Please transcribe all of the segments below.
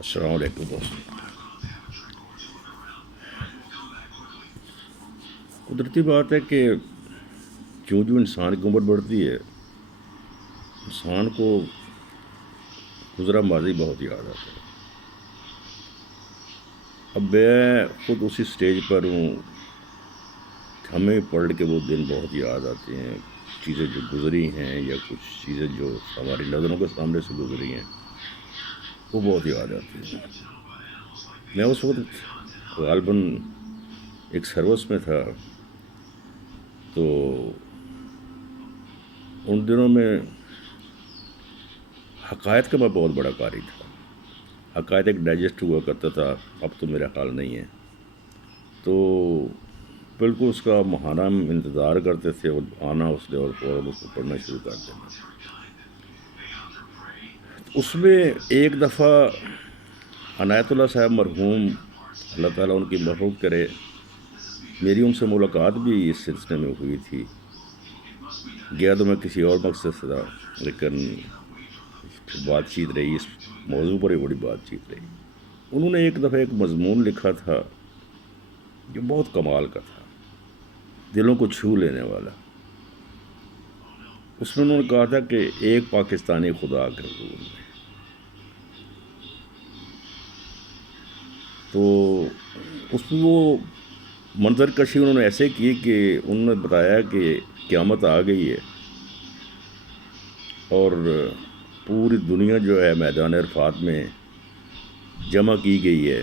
السلام علیکم دوستوں. قدرتی بات ہے کہ جو انسان کی عمر بڑھتی ہے انسان کو گزرا ماضی بہت یاد آتا ہے. اب میں خود اسی سٹیج پر ہوں کہ ہمیں پڑھ کے وہ دن بہت یاد آتے ہیں. چیزیں جو گزری ہیں یا کچھ چیزیں جو ہماری نظروں کے سامنے سے گزری ہیں وہ بہت یاد آتی ہیں. میں اس وقت غالباً ایک سروس میں تھا، تو ان دنوں میں حقائق کا میں بہت بڑا قاری تھا. حقائق ایک ڈائجسٹ ہوا کرتا تھا، اب تو میرا حال نہیں ہے. تو بالکل اس کا ماہانہ ہم انتظار کرتے تھے اور آنا اس نے اور فوراً اس کو پڑھنا شروع کر دینا. اس میں ایک دفعہ عنایت اللہ صاحب مرحوم، اللہ تعالیٰ ان کی مغفرت کرے، میری ان سے ملاقات بھی اس سلسلے میں ہوئی تھی. گیا تو میں کسی اور مقصد سے تھا، لیکن بات چیت رہی، اس موضوع پر ہی بڑی بات چیت رہی. انہوں نے ایک دفعہ ایک مضمون لکھا تھا جو بہت کمال کا تھا، دلوں کو چھو لینے والا. اس میں انہوں نے کہا تھا کہ ایک پاکستانی خدا کے حضور میں. تو اس میں وہ منظر کشی انہوں نے ایسے کی کہ انہوں نے بتایا کہ قیامت آ گئی ہے اور پوری دنیا جو ہے میدان عرفات میں جمع کی گئی ہے.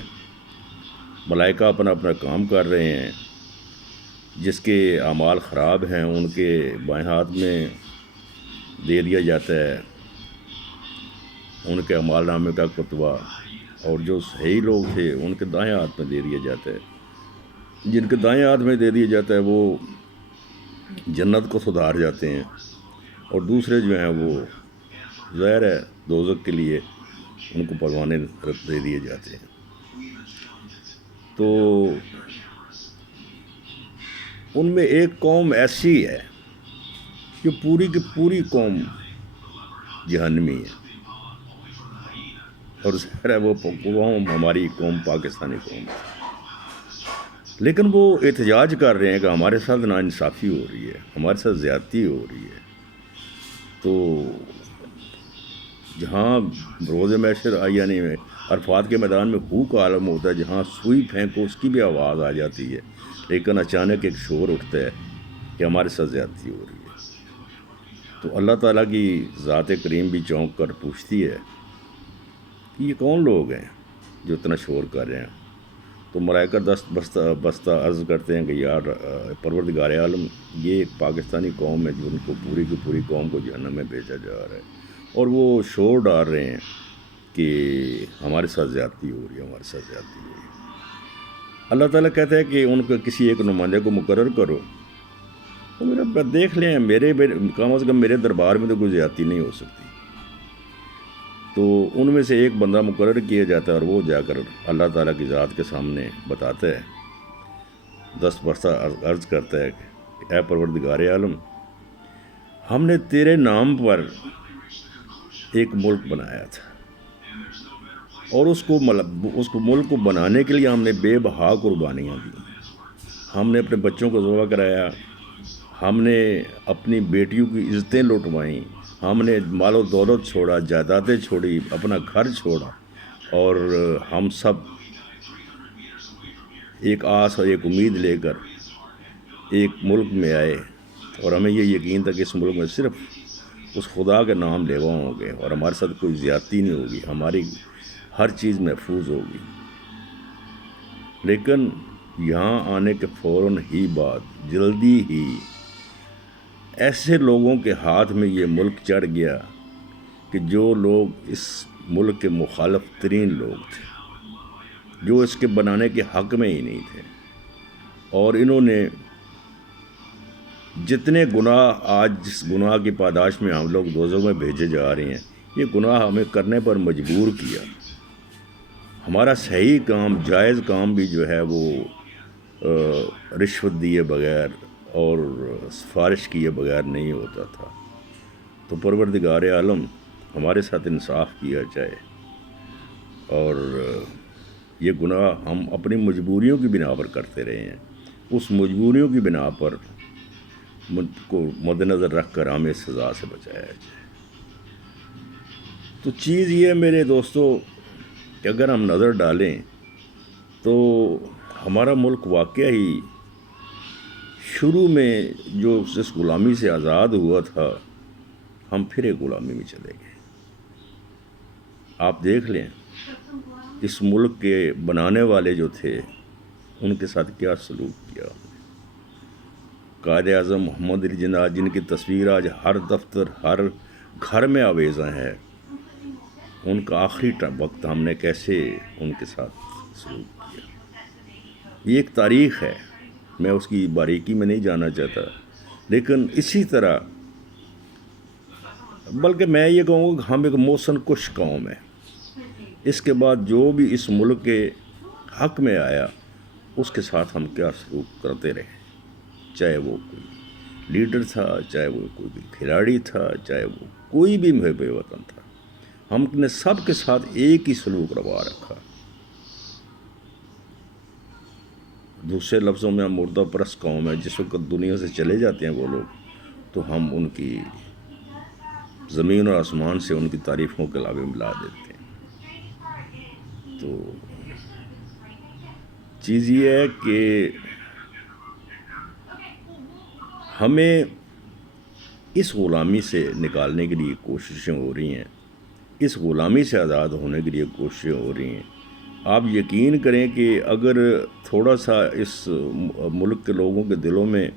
ملائکہ اپنا اپنا کام کر رہے ہیں. جس کے اعمال خراب ہیں ان کے بائیں ہاتھ میں دے دیا جاتا ہے ان کے اعمال نامے کا کتبہ، اور جو صحیح لوگ تھے ان کے دائیں ہاتھ میں دے دیا جاتا ہے. جن کے دائیں ہاتھ میں دے دیا جاتا ہے وہ جنت کو سدھار جاتے ہیں، اور دوسرے جو ہیں وہ ظاہر ہے دوزخ کے لیے ان کو پروانے دے دیے جاتے ہیں. تو ان میں ایک قوم ایسی ہے کہ پوری کی پوری قوم جہنمی ہے، اور ظاہر ہے وہ قوم ہماری قوم پاکستانی قوم ہے. لیکن وہ احتجاج کر رہے ہیں کہ ہمارے ساتھ ناانصافی ہو رہی ہے، ہمارے ساتھ زیادتی ہو رہی ہے. تو جہاں روز محشر یعنی عرفات کے میدان میں ہو کا عالم ہوتا ہے، جہاں سوئی پھینکو اس کی بھی آواز آ جاتی ہے، لیکن اچانک ایک شور اٹھتا ہے کہ ہمارے ساتھ زیادتی ہو رہی ہے. تو اللہ تعالیٰ کی ذات کریم بھی چونک کر پوچھتی ہے کہ یہ کون لوگ ہیں جو اتنا شور کر رہے ہیں. تو ملائکہ دست بستہ عرض کرتے ہیں کہ یار پروردگار عالم، یہ ایک پاکستانی قوم ہے جن کو پوری کی پوری قوم کو جہنم میں بھیجا جا رہا ہے، اور وہ شور ڈال رہے ہیں کہ ہمارے ساتھ زیادتی ہو رہی ہے، ہمارے ساتھ زیادتی ہو رہی ہے. اللہ تعالیٰ کہتا ہے کہ ان کو کسی ایک نمائندے کو مقرر کرو. تو میرا دیکھ لیں، میرے کم از کم میرے دربار میں تو کوئی زیادتی نہیں ہو سکتی. تو ان میں سے ایک بندہ مقرر کیا جاتا ہے اور وہ جا کر اللہ تعالیٰ کی ذات کے سامنے بتاتا ہے، دست برسہ عرض کرتا ہے کہ اے پروردگار عالم، ہم نے تیرے نام پر ایک ملک بنایا تھا، اور اس کو ملک کو بنانے کے لیے ہم نے بے بہا قربانیاں دی. ہم نے اپنے بچوں کو ذبح کرایا، ہم نے اپنی بیٹیوں کی عزتیں لٹوائیں، ہم نے مال و دولت چھوڑا، جائیدادیں چھوڑی، اپنا گھر چھوڑا، اور ہم سب ایک آس اور ایک امید لے کر ایک ملک میں آئے، اور ہمیں یہ یقین تھا کہ اس ملک میں صرف اس خدا کے نام لیوا ہوں گے اور ہمارے ساتھ کوئی زیادتی نہیں ہوگی، ہماری ہر چیز محفوظ ہوگی. لیکن یہاں آنے کے فوراً ہی بعد جلدی ہی ایسے لوگوں کے ہاتھ میں یہ ملک چڑھ گیا کہ جو لوگ اس ملک کے مخالف ترین لوگ تھے، جو اس کے بنانے کے حق میں ہی نہیں تھے. اور انہوں نے جتنے گناہ، آج جس گناہ کی پاداش میں ہم لوگ دوزخ میں بھیجے جا رہے ہیں، یہ گناہ ہمیں کرنے پر مجبور کیا. ہمارا صحیح کام، جائز کام بھی جو ہے وہ رشوت دیے بغیر اور سفارش کیے بغیر نہیں ہوتا تھا. تو پروردگار عالم، ہمارے ساتھ انصاف کیا جائے. اور یہ گناہ ہم اپنی مجبوریوں کی بنا پر کرتے رہے ہیں. اس مجبوریوں کی بنا پر کو مد نظر رکھ کر ہمیں سزا سے بچایا جائے. تو چیز یہ ہے میرے دوستو کہ اگر ہم نظر ڈالیں تو ہمارا ملک واقعہ ہی شروع میں جو اس غلامی سے آزاد ہوا تھا ہم پھر ایک غلامی میں چلے گئے. آپ دیکھ لیں اس ملک کے بنانے والے جو تھے ان کے ساتھ کیا سلوک کیا. قائد اعظم محمد علی جناح جن کی تصویر آج ہر دفتر ہر گھر میں آویزاں ہے، ان کا آخری وقت ہم نے کیسے ان کے ساتھ سلوک کیا. یہ ایک تاریخ ہے، میں اس کی باریکی میں نہیں جانا چاہتا، لیکن اسی طرح بلکہ میں یہ کہوں گا کہ ہم ایک موسن کش قوم ہے. اس کے بعد جو بھی اس ملک کے حق میں آیا اس کے ساتھ ہم کیا سلوک کرتے رہے، چاہے وہ کوئی لیڈر تھا، چاہے وہ کوئی بھی کھلاڑی تھا، چاہے وہ کوئی بھی محب وطن تھا، ہم نے سب کے ساتھ ایک ہی سلوک روا رکھا. دوسرے لفظوں میں ہم مردہ پرست قوم ہے. جس وقت دنیا سے چلے جاتے ہیں وہ لوگ تو ہم ان کی زمین اور آسمان سے ان کی تعریفوں کے علاوہ ملا دیتے ہیں. تو چیز یہ ہے کہ ہمیں اس غلامی سے نکالنے کے لیے کوششیں ہو رہی ہیں، اس غلامی سے آزاد ہونے کے لیے کوششیں ہو رہی ہیں. آپ یقین کریں کہ اگر تھوڑا سا اس ملک کے لوگوں کے دلوں میں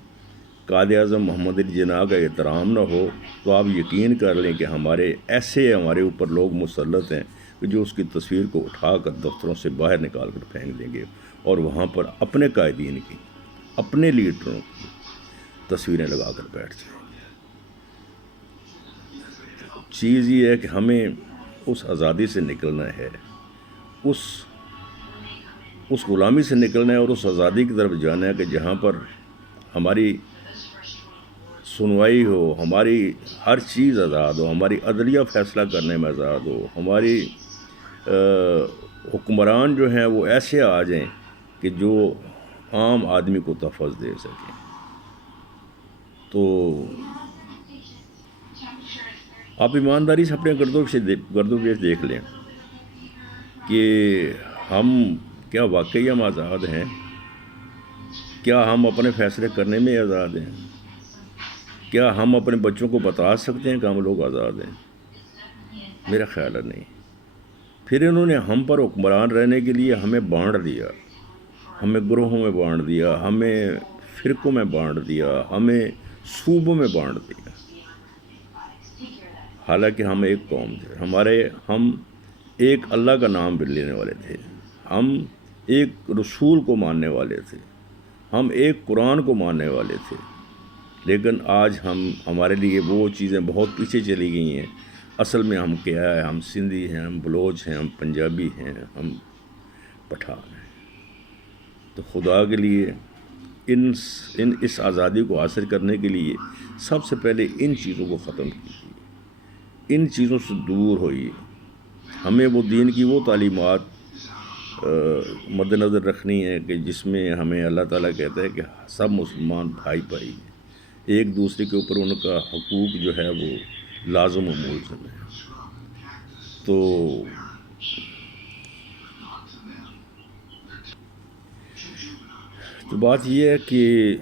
قائد اعظم محمد علی جناح کا احترام نہ ہو تو آپ یقین کر لیں کہ ہمارے اوپر لوگ مسلط ہیں کہ جو اس کی تصویر کو اٹھا کر دفتروں سے باہر نکال کر پھینک دیں گے اور وہاں پر اپنے قائدین کی، اپنے لیڈروں کی تصویریں لگا کر بیٹھ جائیں گے. چیز یہ ہے کہ ہمیں اس آزادی سے نکلنا ہے، اس غلامی سے نکلنا ہے اور اس آزادی کی طرف جانا ہے کہ جہاں پر ہماری سنوائی ہو، ہماری ہر چیز آزاد ہو، ہماری عدلیہ فیصلہ کرنے میں آزاد ہو، ہماری حکمران جو ہیں وہ ایسے آ جائیں کہ جو عام آدمی کو تحفظ دے سکیں. تو آپ ایمانداری سے اپنے گرد و پیش دیکھ لیں کہ ہم کیا واقعی ہم آزاد ہیں؟ کیا ہم اپنے فیصلے کرنے میں آزاد ہیں؟ کیا ہم اپنے بچوں کو بتا سکتے ہیں کہ ہم لوگ آزاد ہیں؟ میرا خیال ہے نہیں. پھر انہوں نے ہم پر حکمران رہنے کے لیے ہمیں بانٹ دیا، ہمیں گروہوں میں بانٹ دیا، ہمیں فرقوں میں بانٹ دیا، ہمیں صوبوں میں بانٹ دیا. حالانکہ ہم ایک قوم تھے، ہم ایک اللہ کا نام لینے والے تھے، ہم ایک رسول کو ماننے والے تھے، ہم ایک قرآن کو ماننے والے تھے. لیکن آج ہمارے لیے وہ چیزیں بہت پیچھے چلی گئی ہیں. اصل میں ہم کیا ہے؟ ہم سندھی ہیں، ہم بلوچ ہیں، ہم پنجابی ہیں، ہم پٹھان ہیں. تو خدا کے لیے اس آزادی کو حاصل کرنے کے لیے سب سے پہلے ان چیزوں کو ختم کیجیے، ان چیزوں سے دور ہوئیے. ہمیں وہ دین کی وہ تعلیمات مد نظر رکھنی ہے کہ جس میں ہمیں اللہ تعالیٰ کہتا ہے کہ سب مسلمان بھائی بھائی ہیں، ایک دوسرے کے اوپر ان کا حقوق جو ہے وہ لازم و ملزم ہے. تو بات یہ ہے کہ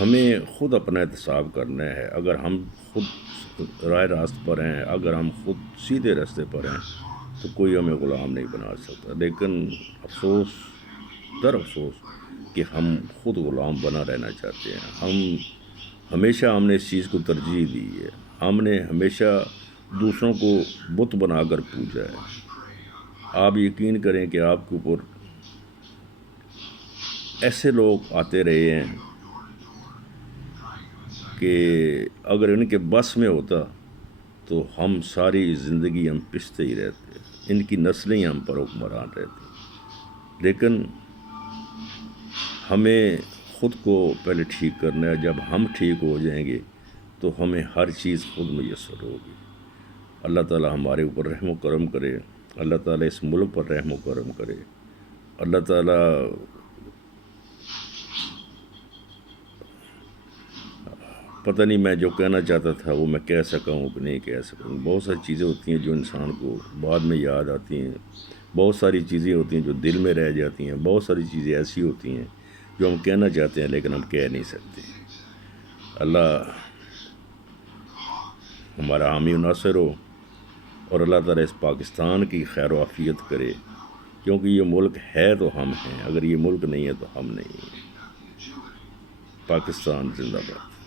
ہمیں خود اپنا احتساب کرنا ہے. اگر ہم خود راہ راست پر ہیں، اگر ہم خود سیدھے راستے پر ہیں تو کوئی ہمیں غلام نہیں بنا سکتا. لیکن افسوس کہ ہم خود غلام بنا رہنا چاہتے ہیں. ہم نے اس چیز کو ترجیح دی ہے. ہم نے ہمیشہ دوسروں کو بت بنا کر پوجا ہے. آپ یقین کریں کہ آپ کے اوپر ایسے لوگ آتے رہے ہیں کہ اگر ان کے بس میں ہوتا تو ہم ساری زندگی ہم پستے ہی رہتے، ان کی نسلیں ہم پر حکمران رہتی. لیکن ہمیں خود کو پہلے ٹھیک کرنا ہے. جب ہم ٹھیک ہو جائیں گے تو ہمیں ہر چیز خود میسر ہوگی. اللہ تعالی ہمارے اوپر رحم و کرم کرے، اللہ تعالی اس ملک پر رحم و کرم کرے، اللہ تعالی پتہ نہیں میں جو کہنا چاہتا تھا وہ میں کہہ سکا ہوں کہ نہیں کہہ سکا ہوں۔ بہت ساری چیزیں ہوتی ہیں جو انسان کو بعد میں یاد آتی ہیں، بہت ساری چیزیں ہوتی ہیں جو دل میں رہ جاتی ہیں، بہت ساری چیزیں ایسی ہوتی ہیں جو ہم کہنا چاہتے ہیں لیکن ہم کہہ نہیں سکتے۔ اللہ ہمارا حامی و ناصر ہو، اور اللہ تعالیٰ اس پاکستان کی خیر و عافیت کرے، کیونکہ یہ ملک ہے تو ہم ہیں، اگر یہ ملک نہیں ہے تو ہم نہیں ہیں۔ پاکستان زندہ باد۔